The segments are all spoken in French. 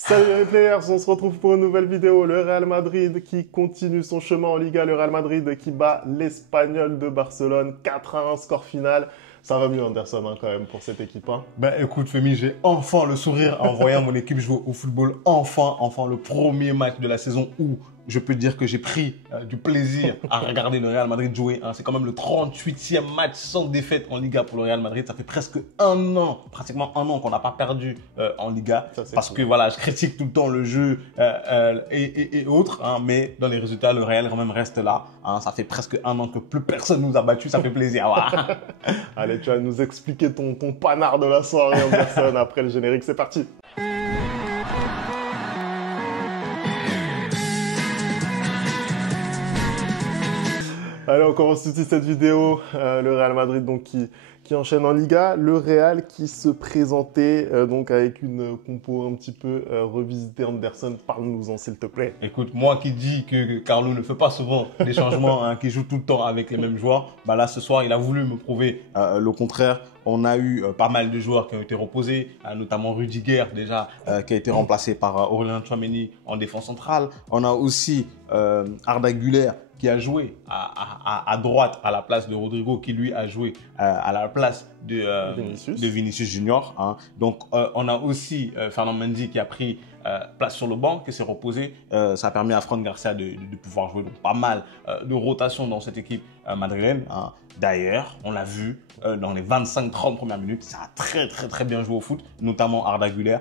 Salut les players, on se retrouve pour une nouvelle vidéo. Le Real Madrid qui continue son chemin en Liga. Le Real Madrid qui bat l'Espagnol de Barcelone. 4-1, score final. Ça va mieux Anderson quand même pour cette équipe. Ben écoute Femi, j'ai enfin le sourire en voyant mon équipe jouer au football. Enfin le premier match de la saison où je peux dire que j'ai pris du plaisir à regarder le Real Madrid jouer. C'est quand même le 38e match sans défaite en Liga pour le Real Madrid. Ça fait presque un an, pratiquement un an qu'on n'a pas perdu en Liga. Ça, parce que voilà, je critique tout le temps le jeu et autres. Mais dans les résultats, le Real quand même reste là. Ça fait presque un an que plus personne nous a battus. Ça fait plaisir. Allez, tu vas nous expliquer ton panard de la soirée Anderson après le générique. C'est parti. Allez, on commence tout de suite cette vidéo. Le Real Madrid donc qui enchaîne en Liga. Le Real qui se présentait donc avec une compo un petit peu revisitée. Anderson, parle-nous-en s'il te plaît. Écoute, moi qui dis que Carlo ne fait pas souvent des changements, qui joue tout le temps avec les mêmes joueurs, bah là ce soir il a voulu me prouver le contraire. On a eu pas mal de joueurs qui ont été reposés, notamment Rudiger déjà qui a été remplacé par Aurélien Tchouaméni en défense centrale. On a aussi Arda Güler qui a joué à droite à la place de Rodrigo, qui lui a joué à la place de Vinicius Junior. Donc on a aussi Fernand Mendy qui a pris place sur le banc, qui s'est reposé. Ça a permis à Fran Garcia de pouvoir jouer. Donc pas mal de rotation dans cette équipe madrilène. D'ailleurs, on l'a vu dans les 25-30 premières minutes, ça a très bien joué au foot, notamment Arda Güler.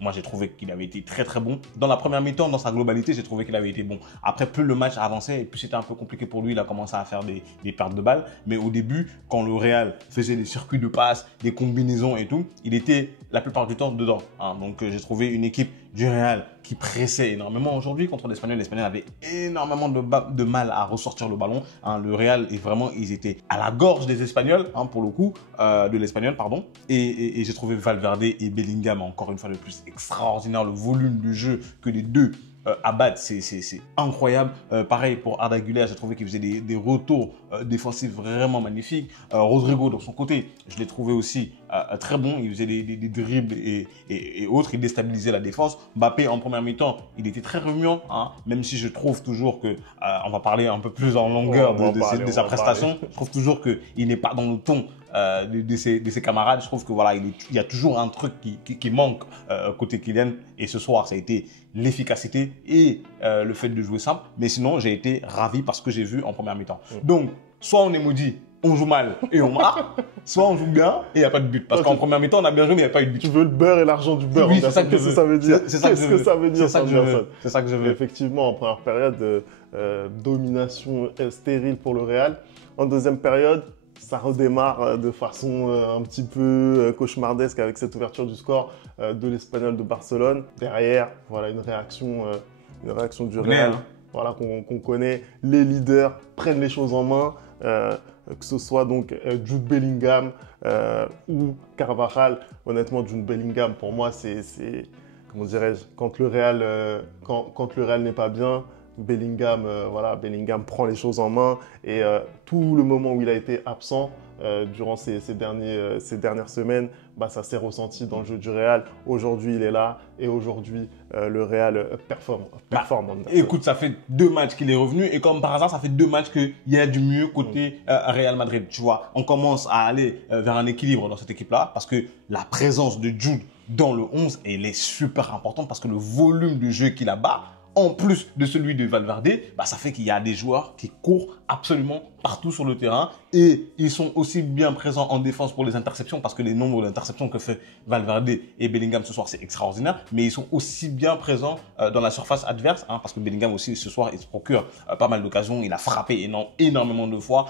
Moi j'ai trouvé qu'il avait été très bon. Dans la première mi-temps, dans sa globalité, j'ai trouvé qu'il avait été bon. Après, plus le match avançait et plus c'était un peu compliqué pour lui, il a commencé à faire des pertes de balles. Mais au début, quand le Real faisait des circuits de passes, des combinaisons et tout, il était la plupart du temps dedans. Donc j'ai trouvé une équipe du Real qui pressait énormément aujourd'hui contre l'Espagnol. L'Espagnol avait énormément de mal à ressortir le ballon. Le Real, ils étaient à la gorge des Espagnols, pour le coup, de l'Espagnol, pardon. Et j'ai trouvé Valverde et Bellingham, encore une fois de plus, extraordinaire. Le volume de jeu que les deux abattent, c'est incroyable. Pareil pour Arda Güler, j'ai trouvé qu'il faisait des retours défensifs vraiment magnifiques. Rodrigo, de son côté, je l'ai trouvé aussi très bon. Il faisait des dribbles et autres. Il déstabilisait la défense. Mbappé, en première mi-temps, il était très remuant, même si je trouve toujours que, on va parler un peu plus en longueur de sa prestation, je trouve toujours qu'il n'est pas dans le ton de ses camarades. Je trouve que voilà, il y a toujours un truc qui manque côté Kylian. Et ce soir, ça a été l'efficacité et le fait de jouer simple. Mais sinon, j'ai été ravi parce que j'ai vu en première mi-temps. Donc, soit on est maudit, on joue mal et on marque, soit on joue bien et il n'y a pas de but. Parce qu'en première mi-temps, on a bien joué, mais il n'y a pas eu de but. Tu veux le beurre et l'argent du beurre. Oui, c'est ça que ça veut dire. C'est ça que ça veut dire. C'est ça que je veux. Effectivement, en première période, domination stérile pour le Real. En deuxième période, ça redémarre de façon un petit peu cauchemardesque avec cette ouverture du score de l'Espagnol de Barcelone. Derrière, voilà une réaction du Real, voilà, qu'on connaît. Les leaders prennent les choses en main, que ce soit donc Jude Bellingham ou Carvajal. Honnêtement, Jude Bellingham, pour moi, c'est comment dirais-je, quand le Real n'est pas bien, Bellingham prend les choses en main et tout le moment où il a été absent durant ces dernières semaines, ça s'est ressenti dans le jeu du Real. Aujourd'hui, il est là et aujourd'hui, le Real performe. Écoute, ça fait 2 matchs qu'il est revenu et comme par hasard, ça fait 2 matchs qu'il y a du mieux côté Real Madrid. Tu vois, on commence à aller vers un équilibre dans cette équipe-là parce que la présence de Jude dans le 11, elle est super importante parce que le volume de jeu qu'il abat, en plus de celui de Valverde, ça fait qu'il y a des joueurs qui courent absolument partout sur le terrain et ils sont aussi bien présents en défense pour les interceptions parce que les nombres d'interceptions que fait Valverde et Bellingham ce soir, c'est extraordinaire, mais ils sont aussi bien présents dans la surface adverse parce que Bellingham aussi ce soir, il se procure pas mal d'occasions, il a frappé énormément de fois.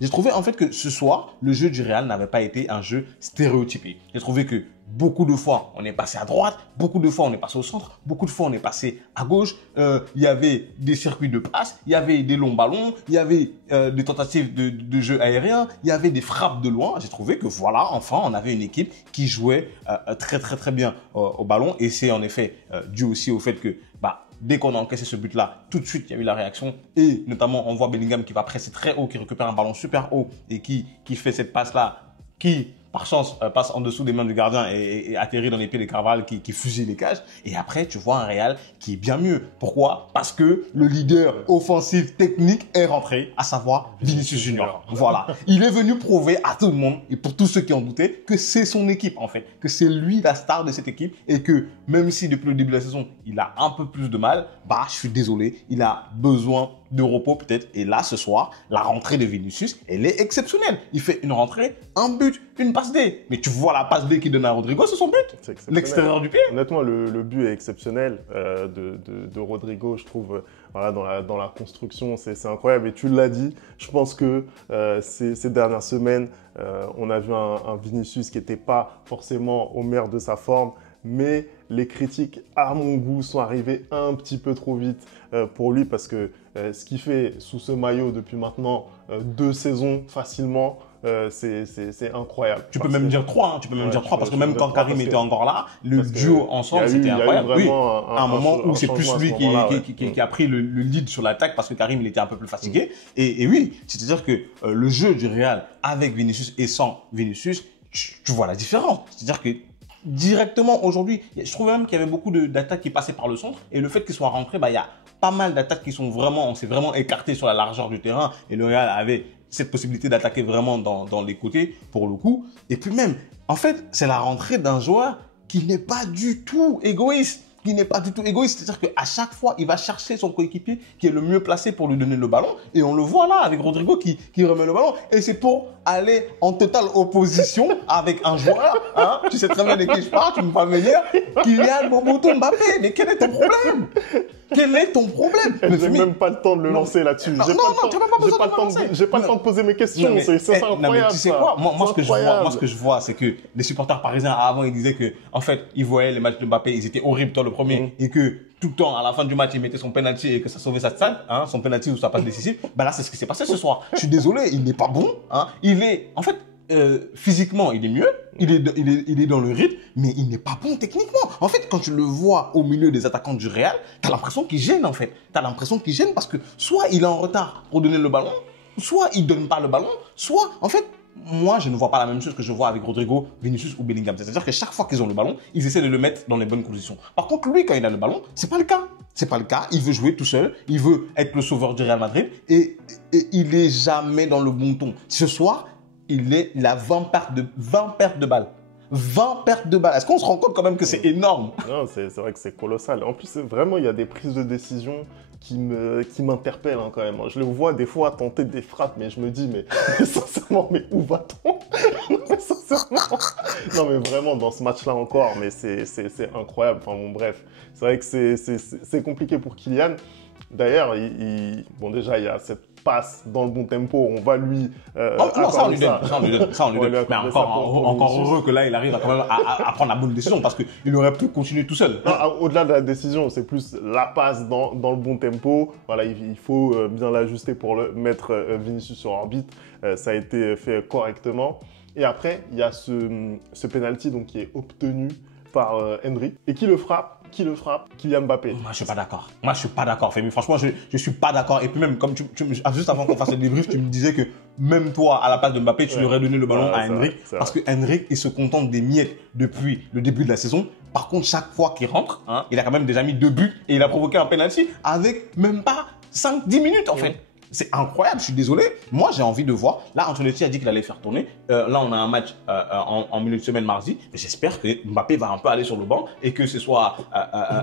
J'ai trouvé en fait que ce soir, le jeu du Real n'avait pas été un jeu stéréotypé. J'ai trouvé que beaucoup de fois, on est passé à droite, beaucoup de fois, on est passé au centre, beaucoup de fois, on est passé à gauche. Il y avait des circuits de passe, il y avait des longs ballons, il y avait des tentatives de jeu aérien, il y avait des frappes de loin. J'ai trouvé que voilà, enfin, on avait une équipe qui jouait très bien au ballon. Et c'est en effet dû aussi au fait que dès qu'on a encaissé ce but-là, tout de suite, il y a eu la réaction. Et notamment, on voit Bellingham qui va presser très haut, qui récupère un ballon super haut et qui fait cette passe-là, qui par chance, passe en dessous des mains du gardien et atterrit dans les pieds de Carvalho qui fusille les cages. Et après, tu vois un Real qui est bien mieux. Pourquoi? Parce que le leader offensif technique est rentré, à savoir Vinicius Junior. Voilà. Il est venu prouver à tout le monde, et pour tous ceux qui en doutaient, que c'est son équipe en fait, que c'est lui la star de cette équipe et que même si depuis le début de la saison, il a un peu plus de mal, bah je suis désolé, il a besoin de repos peut-être. Et là, ce soir, la rentrée de Vinicius, elle est exceptionnelle. Il fait une rentrée, un but, une passe D. Mais tu vois la passe D qu'il donne à Rodrigo, c'est son but. L'extérieur du pied. Honnêtement, le but est exceptionnel de Rodrigo, je trouve. Voilà, dans la construction, c'est incroyable. Et tu l'as dit, je pense que ces dernières semaines, on a vu un Vinicius qui n'était pas forcément au meilleur de sa forme. Mais les critiques, à mon goût, sont arrivées un petit peu trop vite pour lui parce que ce qu'il fait sous ce maillot depuis maintenant 2 saisons facilement, c'est incroyable. Tu peux même dire 3, hein, tu peux même dire 3 parce que même quand Karim était encore là, le duo ensemble, c'était incroyable. Oui, à un moment où c'est plus lui qui a pris le lead sur l'attaque parce que Karim, il était un peu plus fatigué. Et oui, c'est-à-dire que le jeu du Real avec Vinicius et sans Vinicius, tu vois la différence. C'est-à-dire que directement aujourd'hui, je trouvais même qu'il y avait beaucoup d'attaques qui passaient par le centre et le fait qu'ils soient rentrés, bah, il y a pas mal d'attaques qui sont vraiment, on s'est vraiment écarté sur la largeur du terrain et le Real avait cette possibilité d'attaquer vraiment dans les côtés pour le coup. Et puis même, en fait, c'est la rentrée d'un joueur qui n'est pas du tout égoïste. C'est-à-dire qu'à chaque fois, il va chercher son coéquipier qui est le mieux placé pour lui donner le ballon. Et on le voit là avec Rodrigo qui remet le ballon. Et c'est pour aller en totale opposition avec un joueur, hein, tu sais très bien de qui je parle, tu me parles meilleur, Kylian Mbappé. Mais quel est ton problème? Quel est ton problème? J'ai même pas le temps de le lancer là-dessus. J'ai pas le temps de poser mes questions. C'est incroyable. Non, mais tu sais quoi? Moi, ce que je vois, c'est que les supporters parisiens, avant, ils disaient que, en fait, ils voyaient les matchs de Mbappé, ils étaient horribles, toi, le premier, et que tout le temps, à la fin du match, il mettait son penalty et que ça sauvait sa stade, hein, son penalty ou sa passe décisive. Bah là, c'est ce qui s'est passé ce soir. Je suis désolé, il n'est pas bon, hein. En fait, physiquement, il est mieux, il est dans le rythme, mais il n'est pas bon techniquement. En fait, quand tu le vois au milieu des attaquants du Real, t'as l'impression qu'il gêne en fait. T'as l'impression qu'il gêne parce que soit il est en retard pour donner le ballon, soit il donne pas le ballon, soit en fait, moi je ne vois pas la même chose que je vois avec Rodrigo, Vinicius ou Bellingham. C'est-à-dire que chaque fois qu'ils ont le ballon, ils essaient de le mettre dans les bonnes conditions. Par contre, lui, quand il a le ballon, c'est pas le cas. C'est pas le cas. Il veut jouer tout seul. Il veut être le sauveur du Real Madrid et il est jamais dans le bon ton. Ce soir, il a 20 pertes de balles. 20 pertes de balles. Est-ce qu'on se rend compte quand même que c'est énorme? Non, c'est vrai que c'est colossal. En plus, vraiment, il y a des prises de décision qui m'interpellent hein, quand même. Je le vois des fois tenter des frappes, mais je me dis, mais sincèrement, mais où va-t-on? Sincèrement. Non, mais vraiment, dans ce match-là encore, mais c'est incroyable. Enfin bon, bref. C'est vrai que c'est compliqué pour Kylian. D'ailleurs, bon, déjà, il y a cette passe dans le bon tempo, on va lui non, ça on lui donne. Mais encore heureux que là, il arrive quand même à prendre la bonne décision parce qu'il aurait pu continuer tout seul. Au-delà de la décision, c'est plus la passe dans le bon tempo. Voilà, il faut bien l'ajuster pour mettre Vinicius sur orbite. Ça a été fait correctement. Et après, il y a ce penalty donc, qui est obtenu par Henry et qui le frappe, Kylian Mbappé. Moi, je suis pas d'accord. Femi. Franchement, je suis pas d'accord. Et puis même, comme juste avant qu'on fasse le débrief, tu me disais que même toi, à la place de Mbappé, tu lui aurais donné le ballon à Henry. Parce que Henry, il se contente des miettes depuis le début de la saison. Par contre, chaque fois qu'il rentre, hein, il a quand même déjà mis 2 buts et il a provoqué un penalty avec même pas 5-10 minutes en fait. C'est incroyable, je suis désolé. Moi, j'ai envie de voir. Là, Ancelotti a dit qu'il allait faire tourner. Là, on a un match en milieu de semaine mardi. J'espère que Mbappé va un peu aller sur le banc et que ce soit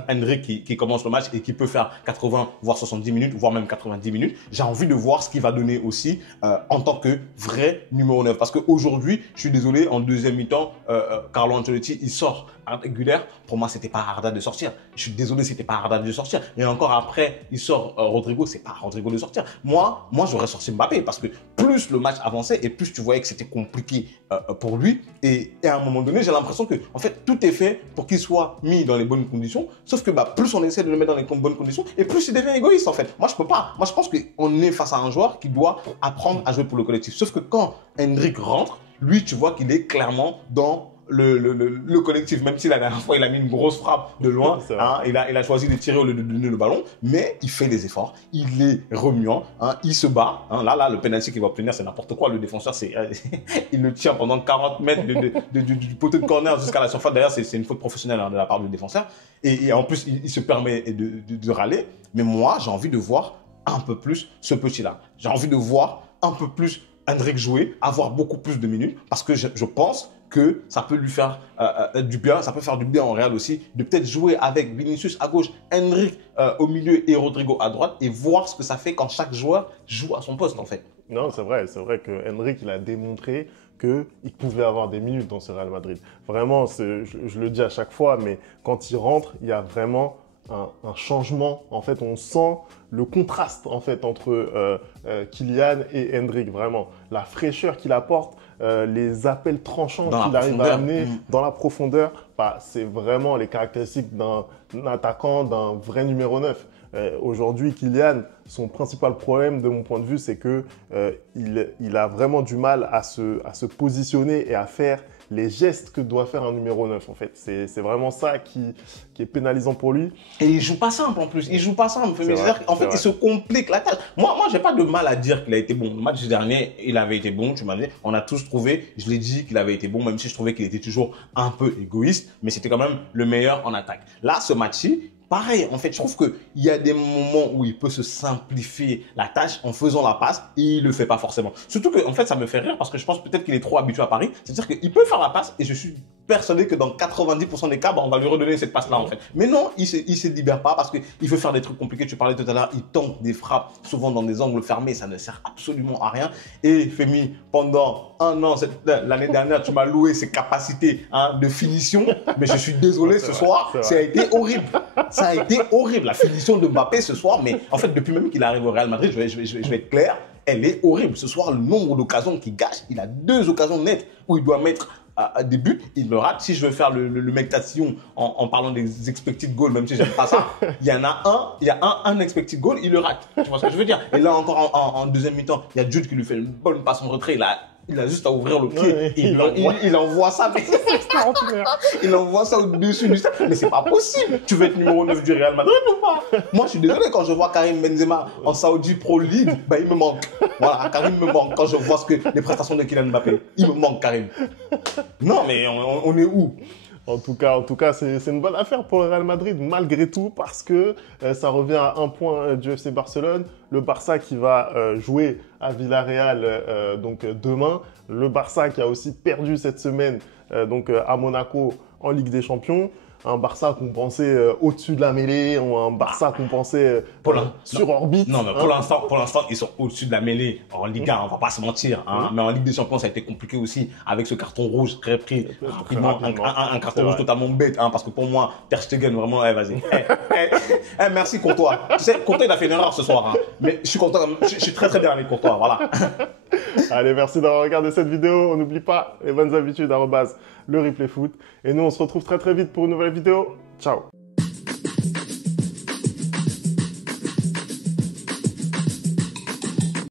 Henry qui commence le match et qui peut faire 80, voire 70 minutes, voire même 90 minutes. J'ai envie de voir ce qu'il va donner aussi en tant que vrai numéro 9. Parce qu'aujourd'hui, je suis désolé, en deuxième mi-temps, Carlo Ancelotti, il sort Arda Güler. Pour moi, c'était pas Arda de sortir. Je suis désolé, c'était pas Arda de sortir. Et encore après, il sort Rodrigo, c'est pas Rodrigo de sortir. Moi, j'aurais sorti Mbappé parce que plus le match avançait et plus tu voyais que c'était compliqué pour lui. Et à un moment donné, j'ai l'impression que, en fait, tout est fait pour qu'il soit mis dans les bonnes conditions. Sauf que, plus on essaie de le mettre dans les bonnes conditions et plus il devient égoïste, en fait. Moi, je peux pas. Moi, je pense qu'on est face à un joueur qui doit apprendre à jouer pour le collectif. Sauf que quand Hendrick rentre, lui, tu vois qu'il est clairement dans le collectif, même si la dernière fois il a mis une grosse frappe de loin, hein, il a choisi de tirer au lieu de donner le ballon, mais il fait des efforts, il est remuant, hein, il se bat. Hein, là, le penalty qu'il va obtenir, c'est n'importe quoi. Le défenseur, il le tient pendant 40 mètres du poteau de corner jusqu'à la surface. D'ailleurs, c'est une faute professionnelle, hein, de la part du défenseur. Et en plus, il se permet de râler. Mais moi, j'ai envie de voir un peu plus ce petit-là. J'ai envie de voir un peu plus Endrick jouer, avoir beaucoup plus de minutes, parce que je pense que ça peut lui faire du bien, ça peut faire du bien en Real aussi, de peut-être jouer avec Vinicius à gauche, Endrick au milieu et Rodrigo à droite, et voir ce que ça fait quand chaque joueur joue à son poste, en fait. Non, c'est vrai que Endrick, il a démontré qu'il pouvait avoir des minutes dans ce Real Madrid. Vraiment, je le dis à chaque fois, mais quand il rentre, il y a vraiment un changement. En fait, on sent le contraste en fait entre Kylian et Endrick, vraiment. La fraîcheur qu'il apporte, les appels tranchants qu'il arrive à amener dans la profondeur, bah, c'est vraiment les caractéristiques d'un attaquant, d'un vrai numéro 9. Aujourd'hui, Kylian, son principal problème de mon point de vue, c'est que il a vraiment du mal à se positionner et à faire les gestes que doit faire un numéro 9 en fait. C'est vraiment ça qui est pénalisant pour lui. Et il joue pas simple en plus, il joue pas simple. En fait, il se complique la tâche. Moi j'ai pas de mal à dire qu'il a été bon. Le match dernier, il avait été bon, tu m'as dit. On a tous trouvé, je l'ai dit, qu'il avait été bon, même si je trouvais qu'il était toujours un peu égoïste, mais c'était quand même le meilleur en attaque. Là, ce match-ci, pareil, en fait, je trouve qu'il y a des moments où il peut se simplifier la tâche en faisant la passe et il le fait pas forcément. Surtout que, en fait, ça me fait rire parce que je pense peut-être qu'il est trop habitué à Paris. C'est-à-dire qu'il peut faire la passe et je suis persuadé que dans 90% des cas, bah, on va lui redonner cette passe-là, en fait. Mais non, il se libère pas parce qu'il veut faire des trucs compliqués. Tu parlais tout à l'heure, il tente des frappes souvent dans des angles fermés. Ça ne sert absolument à rien. Et Femi, pendant un an, l'année dernière, tu m'as loué ses capacités, hein, de finition. Mais je suis désolé, ce soir, ça a été horrible. Ça a été horrible, la finition de Mbappé ce soir. Mais en fait, depuis même qu'il arrive au Real Madrid, je vais être clair, elle est horrible. Ce soir, le nombre d'occasions qu'il gâche, il a 2 occasions nettes où il doit mettre des buts, il le rate. Si je veux faire le mec d'action en parlant des expected goals, même si j'aime pas ça, il y en a un expected goal, il le rate. Tu vois ce que je veux dire? Et là encore en deuxième mi-temps, il y a Jude qui lui fait une bonne passe en retrait. Il a juste à ouvrir le pied. Ouais, il envoie ça. C'est extraordinaire. Il envoie ça au-dessus du stade. Mais c'est pas possible. Tu veux être numéro 9 du Real Madrid ou pas? Moi, je suis désolé, quand je vois Karim Benzema en Saudi Pro League, bah, il me manque. Voilà, Karim me manque. Quand je vois les prestations de Kylian Mbappé, il me manque, Karim. Non, mais on est où? En tout cas, c'est une bonne affaire pour le Real Madrid, malgré tout, parce que ça revient à un point du FC Barcelone. Le Barça qui va jouer à Villarreal donc demain. Le Barça qui a aussi perdu cette semaine donc à Monaco en Ligue des Champions. Un Barça qu'on pensait au-dessus de la mêlée, ou un Barça qu'on pensait sur orbite. Non, mais pour l'instant, ils sont au-dessus de la mêlée en Ligue 1, on va pas se mentir. Hein. Mais en Ligue des Champions, ça a été compliqué aussi avec ce carton rouge repris rapidement. Un carton rouge totalement bête, hein, parce que pour moi, Ter Stegen, vraiment, vas-y. Merci Courtois. Tu sais, Courtois, il a fait une erreur ce soir. Hein. Mais je suis content, je suis très très bien avec Courtois, voilà. Allez, merci d'avoir regardé cette vidéo. On n'oublie pas les bonnes habitudes, @ le replay foot. Et nous, on se retrouve très très vite pour une nouvelle vidéo. Ciao.